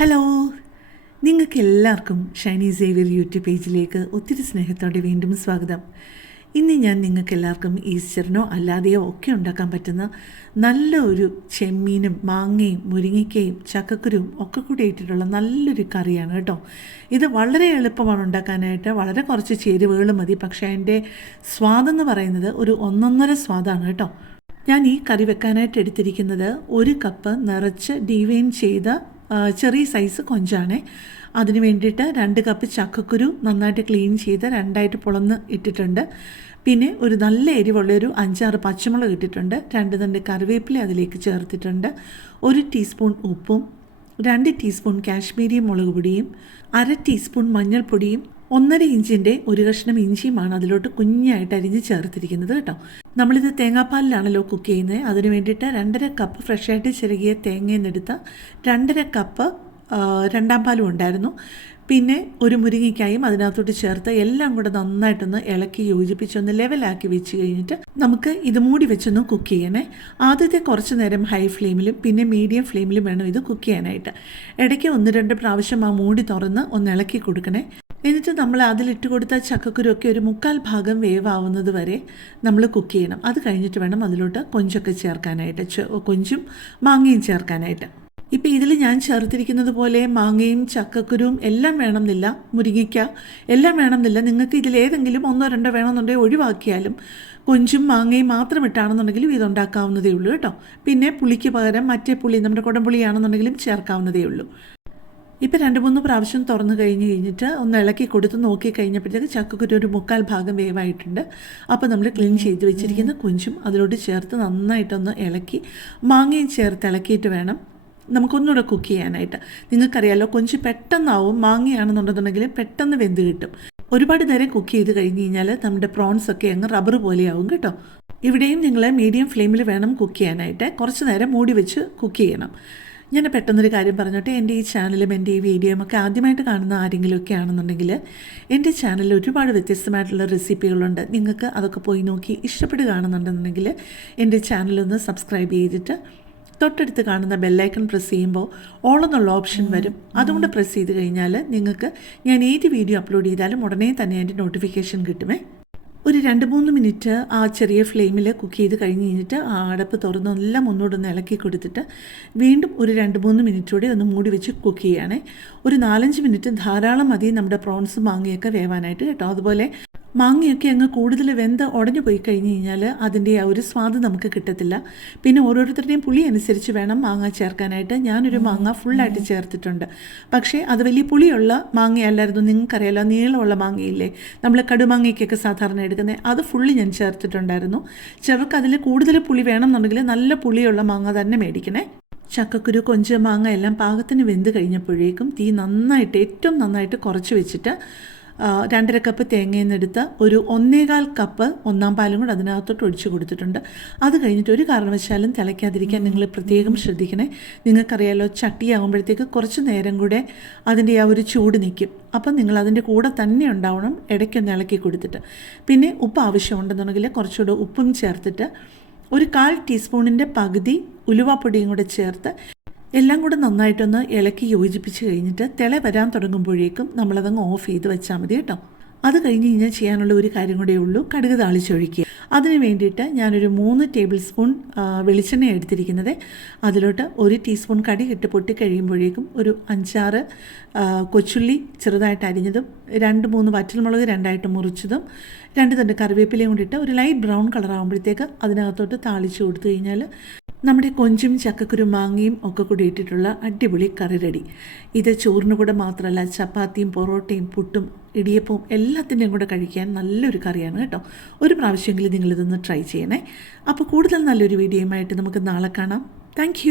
Hello. നിങ്ങൾക്ക് എല്ലാവർക്കും Shiny Xavier YouTube പേജിലേക്ക് ഒത്തിരി സ്നേഹത്തോടെ വീണ്ടും സ്വാഗതം. ഇന്ന് ഞാൻ നിങ്ങൾക്ക് എല്ലാവർക്കും ഈസ്റ്ററിനോ അല്ലാതെയോ ഒക്കെ ഉണ്ടാക്കാൻ പറ്റുന്ന നല്ല ഒരു ചെമ്മീനും മാങ്ങയും മുരിങ്ങയ്ക്കയും ചക്കക്കുരുവും ഒക്കെ കൂടി ഇട്ടിട്ടുള്ള നല്ലൊരു കറിയാണ് കേട്ടോ. ഇത് വളരെ എളുപ്പമാണ് ഉണ്ടാക്കാനായിട്ട് വളരെ കുറച്ച് ചേരുവകൾ മതി. പക്ഷേ അതിന്റെ സ്വാദെന്ന് പറയുന്നത് ഒരു ഒന്നൊന്നര സ്വാദാണ് കേട്ടോ. ഞാൻ ഈ കറി വെക്കാനായിട്ട് എടുത്തിരിക്കുന്നത് ഒരു കപ്പ് നിറച്ച് ഡീവൈൻ ചെയ്ത ചെറിയ സൈസ് കൊഞ്ചാണ്. അതിന് വേണ്ടിയിട്ട് രണ്ട് കപ്പ് ചക്കക്കുരു നന്നായിട്ട് ക്ലീൻ ചെയ്ത് രണ്ടായിട്ട് പുളന്ന് ഇട്ടിട്ടുണ്ട്. പിന്നെ ഒരു നല്ല എരിവുള്ള ഒരു അഞ്ചാറ് പച്ചമുളക് ഇട്ടിട്ടുണ്ട്. രണ്ട് തണ്ട് കറിവേപ്പില അതിലേക്ക് ചേർത്തിട്ടുണ്ട്. ഒരു ടീസ്പൂൺ ഉപ്പും രണ്ട് ടീസ്പൂൺ കാശ്മീരി മുളക് പൊടിയും അര ടീസ്പൂൺ മഞ്ഞൾപ്പൊടിയും ഒന്നര ഇഞ്ചിന്റെ ഒരു കഷ്ണം ഇഞ്ചിയുമാണ് അതിലോട്ട് കുഞ്ഞായിട്ട് അരിഞ്ഞ് ചേർത്തിരിക്കുന്നത് കേട്ടോ. നമ്മളിത് തേങ്ങാപ്പാലിലാണല്ലോ കുക്ക് ചെയ്യുന്നത്. അതിന് വേണ്ടിയിട്ട് രണ്ടര കപ്പ് ഫ്രഷായിട്ട് ചിരകിയ തേങ്ങയിൽ നിന്നെടുത്ത രണ്ടര കപ്പ് രണ്ടാം പാലും ഉണ്ടായിരുന്നു. പിന്നെ ഒരു മുരിങ്ങയ്ക്കായും അതിനകത്തോട്ട് ചേർത്ത് എല്ലാം കൂടെ നന്നായിട്ടൊന്ന് ഇളക്കി യോജിപ്പിച്ചൊന്ന് ലെവലാക്കി വെച്ച് കഴിഞ്ഞിട്ട് നമുക്ക് ഇത് മൂടി വെച്ചൊന്ന് കുക്ക് ചെയ്യണേ. ആദ്യത്തെ കുറച്ച് നേരം ഹൈ ഫ്ലെയിമിലും പിന്നെ മീഡിയം ഫ്ലെയിമിലും വേണം ഇത് കുക്ക് ചെയ്യാനായിട്ട്. ഇടയ്ക്ക് ഒന്ന് രണ്ട് പ്രാവശ്യം ആ മൂടി തുറന്ന് ഒന്ന് ഇളക്കി കൊടുക്കണേ. എന്നിട്ട് നമ്മൾ അതിലിട്ട് കൊടുത്ത ചക്കക്കുരുവൊക്കെ ഒരു മുക്കാൽ ഭാഗം വേവാവുന്നത് വരെ നമ്മൾ കുക്ക് ചെയ്യണം. അത് കഴിഞ്ഞിട്ട് വേണം അതിലോട്ട് കൊഞ്ചൊക്കെ ചേർക്കാനായിട്ട്. കൊഞ്ചും മാങ്ങയും ചേർക്കാനായിട്ട്. ഇപ്പം ഇതിൽ ഞാൻ ചേർത്തിരിക്കുന്നത് പോലെ മാങ്ങയും ചക്കക്കുരുവും എല്ലാം വേണമെന്നില്ല. മുരിങ്ങയ്ക്ക എല്ലാം വേണമെന്നില്ല. നിങ്ങൾക്ക് ഇതിലേതെങ്കിലും ഒന്നോ രണ്ടോ വേണമെന്നുണ്ടെങ്കിൽ ഒഴിവാക്കിയാലും കൊഞ്ചും മാങ്ങയും മാത്രം ഇട്ടാണെന്നുണ്ടെങ്കിലും ഇതുണ്ടാക്കാവുന്നതേ ഉള്ളൂ കേട്ടോ. പിന്നെ പുളിക്ക് പകരം മറ്റേ പുളി നമ്മുടെ കുടംപുളിയാണെന്നുണ്ടെങ്കിലും ചേർക്കാവുന്നതേ ഉള്ളൂ. ഇപ്പം രണ്ട് മൂന്ന് പ്രാവശ്യം തുറന്നു കഴിഞ്ഞ് കഴിഞ്ഞിട്ട് ഒന്ന് ഇളക്കി കൊടുത്ത് നോക്കി കഴിഞ്ഞപ്പോഴത്തേക്ക് ചക്കക്കുരു ഒരു മുക്കാൽ ഭാഗം വേവായിട്ടുണ്ട്. അപ്പോൾ നമ്മൾ ക്ലീൻ ചെയ്ത് വെച്ചിരിക്കുന്ന കുഞ്ചും അതിലോട്ട് ചേർത്ത് നന്നായിട്ടൊന്ന് ഇളക്കി മാങ്ങയും ചേർത്ത് ഇളക്കിയിട്ട് വേണം നമുക്കൊന്നുകൂടെ കുക്ക് ചെയ്യാനായിട്ട്. നിങ്ങൾക്കറിയാലോ കൊഞ്ച് പെട്ടെന്നാവും മാങ്ങയാണെന്നുണ്ടെന്നുണ്ടെങ്കിൽ പെട്ടെന്ന് വെന്ത് കിട്ടും. ഒരുപാട് നേരം കുക്ക് ചെയ്ത് കഴിഞ്ഞ് കഴിഞ്ഞാൽ നമ്മുടെ പ്രോൺസ് ഒക്കെ അങ്ങ് റബ്ബർ പോലെയാവും കേട്ടോ. ഇവിടെയും നിങ്ങൾ മീഡിയം ഫ്ലെയിമിൽ വേണം കുക്ക് ചെയ്യാനായിട്ട്. കുറച്ച് നേരം മൂടി വെച്ച് കുക്ക് ചെയ്യണം. ഞാൻ പെട്ടെന്നൊരു കാര്യം പറഞ്ഞോട്ടെ? എന്റെ ഈ ചാനലും എന്റെ ഈ വീഡിയോയും ഒക്കെ ആദ്യമായിട്ട് കാണുന്ന ആരെങ്കിലുമൊക്കെ ആണെന്നുണ്ടെങ്കിൽ എന്റെ ചാനലിൽ ഒരുപാട് വ്യത്യസ്തമായിട്ടുള്ള റെസിപ്പികളുണ്ട്. നിങ്ങൾക്ക് അതൊക്കെ പോയി നോക്കി ഇഷ്ടപ്പെടുകയാണെന്നുണ്ടെന്നുണ്ടെങ്കിൽ എന്റെ ചാനലൊന്ന് സബ്സ്ക്രൈബ് ചെയ്തിട്ട് തൊട്ടടുത്ത് കാണുന്ന ബെല്ലൈക്കൺ പ്രസ് ചെയ്യുമ്പോൾ ഓൾ എന്നുള്ള ഓപ്ഷൻ വരും. അതുകൊണ്ട് പ്രസ് ചെയ്ത് കഴിഞ്ഞാൽ നിങ്ങൾക്ക് ഞാൻ ഏത് വീഡിയോ അപ്ലോഡ് ചെയ്താലും ഉടനെ തന്നെ അതിന്റെ നോട്ടിഫിക്കേഷൻ കിട്ടുമേ. ഒരു രണ്ട് മൂന്ന് മിനിറ്റ് ആ ചെറിയ ഫ്ലെയിമിൽ കുക്ക് ചെയ്ത് കഴിഞ്ഞ് കഴിഞ്ഞിട്ട് ആ അടപ്പ് തുറന്ന് എല്ലാം ഒന്നുകൂടെ ഒന്ന് ഇളക്കി കൊടുത്തിട്ട് വീണ്ടും ഒരു രണ്ട് മൂന്ന് മിനിറ്റ് കൂടി ഒന്ന് മൂടി വെച്ച് കുക്ക് ചെയ്യുകയാണേ. ഒരു നാലഞ്ച് മിനിറ്റ് ധാരാളം മതി നമ്മുടെ പ്രോൺസ് മാങ്ങയൊക്കെ വേവാനായിട്ട് കേട്ടോ. അതുപോലെ മാങ്ങയൊക്കെ അങ്ങ് കൂടുതൽ വെന്ത് ഉടഞ്ഞു പോയി കഴിഞ്ഞ് കഴിഞ്ഞാൽ അതിന്റെ ആ ഒരു സ്വാദ് നമുക്ക് കിട്ടത്തില്ല. പിന്നെ ഓരോരുത്തരുടെയും പുളി അനുസരിച്ച് വേണം മാങ്ങ ചേർക്കാനായിട്ട്. ഞാനൊരു മാങ്ങ ഫുള്ളായിട്ട് ചേർത്തിട്ടുണ്ട്. പക്ഷേ അത് വലിയ പുളിയുള്ള മാങ്ങയല്ലായിരുന്നു. നിങ്ങൾക്കറിയാലോ നീളമുള്ള മാങ്ങയില്ലേ? നമ്മൾ കടുമാങ്ങയ്ക്കൊക്കെ സാധാരണ എടുക്കുന്നത് അത് ഫുള്ളി ഞാൻ ചേർത്തിട്ടുണ്ടായിരുന്നു. ചിലർക്ക് അതിൽ കൂടുതൽ പുളി വേണം എന്നുണ്ടെങ്കിൽ നല്ല പുളിയുള്ള മാങ്ങ തന്നെ മേടിക്കണേ. ചക്കക്കുരു കൊഞ്ച് മാങ്ങ എല്ലാം പാകത്തിന് വെന്ത് കഴിഞ്ഞപ്പോഴേക്കും തീ നന്നായിട്ട് ഏറ്റവും നന്നായിട്ട് കുറച്ച് വെച്ചിട്ട് രണ്ടര കപ്പ് തേങ്ങയിൽ നിന്നെടുത്ത് ഒരു ഒന്നേകാൽ കപ്പ് ഒന്നാം പാലും കൂടെ അതിനകത്തോട്ട് ഒഴിച്ചു കൊടുത്തിട്ടുണ്ട്. അത് കഴിഞ്ഞിട്ട് ഒരു കാരണവശാലും തിളയ്ക്കാതിരിക്കാൻ നിങ്ങൾ പ്രത്യേകം ശ്രദ്ധിക്കണേ. നിങ്ങൾക്കറിയാലോ ചട്ടിയാകുമ്പോഴത്തേക്ക് കുറച്ച് നേരം കൂടെ അതിന്റെ ആ ഒരു ചൂട് നിൽക്കും അപ്പം നിങ്ങൾ അതിന്റെ കൂടെ തന്നെ ഉണ്ടാവണം ഇടയ്ക്കൊന്ന് ഇളക്കി കൊടുത്തിട്ട്. പിന്നെ ഉപ്പ് ആവശ്യമുണ്ടെന്നുണ്ടെങ്കിൽ കുറച്ചുകൂടെ ഉപ്പും ചേർത്തിട്ട് ഒരു കാൽ ടീസ്പൂണിന്റെ പകുതി ഉലുവാപ്പൊടിയും കൂടെ ചേർത്ത് എല്ലാം കൂടെ നന്നായിട്ടൊന്ന് ഇളക്കി യോജിപ്പിച്ച് കഴിഞ്ഞിട്ട് തിള വരാൻ തുടങ്ങുമ്പോഴേക്കും നമ്മളതങ്ങ് ഓഫ് ചെയ്ത് വെച്ചാൽ മതി കേട്ടോ. അത് കഴിഞ്ഞ് കഴിഞ്ഞാൽ ചെയ്യാനുള്ള ഒരു കാര്യം കൂടെ ഉള്ളൂ. കടുക് താളിച്ചൊഴിക്കുക. അതിന് വേണ്ടിയിട്ട് ഞാനൊരു മൂന്ന് ടേബിൾ സ്പൂൺ വെളിച്ചെണ്ണ എടുത്തിരിക്കുന്നത്. അതിലോട്ട് ഒരു ടീസ്പൂൺ കടി ഇട്ട് പൊട്ടി കഴിയുമ്പോഴേക്കും ഒരു അഞ്ചാറ് കൊച്ചുള്ളി ചെറുതായിട്ട് അരിഞ്ഞതും രണ്ട് മൂന്ന് വറ്റൽമുളക് രണ്ടായിട്ട് മുറിച്ചതും രണ്ട് തണ്ട് കറിവേപ്പിലയും കൊണ്ടിട്ട് ഒരു ലൈറ്റ് ബ്രൗൺ കളർ ആകുമ്പോഴത്തേക്ക് അതിനകത്തോട്ട് താളിച്ച് കൊടുത്തു കഴിഞ്ഞാൽ നമ്മുടെ കൊഞ്ചും ചക്കക്കുരു മാങ്ങയും ഒക്കെ കൂടി ഇട്ടിട്ടുള്ള അടിപൊളി കറി റെഡി. ഇത് ചോറിന് കൂടെ മാത്രമല്ല ചപ്പാത്തിയും പൊറോട്ടയും പുട്ടും ഇടിയപ്പവും എല്ലാത്തിന്റെയും കൂടെ കഴിക്കാൻ നല്ലൊരു കറിയാണ് കേട്ടോ. ഒരു പ്രാവശ്യമെങ്കിലും നിങ്ങളിതൊന്ന് ട്രൈ ചെയ്യണേ. അപ്പോൾ കൂടുതൽ നല്ലൊരു വീഡിയോയുമായിട്ട് നമുക്ക് നാളെ കാണാം. താങ്ക്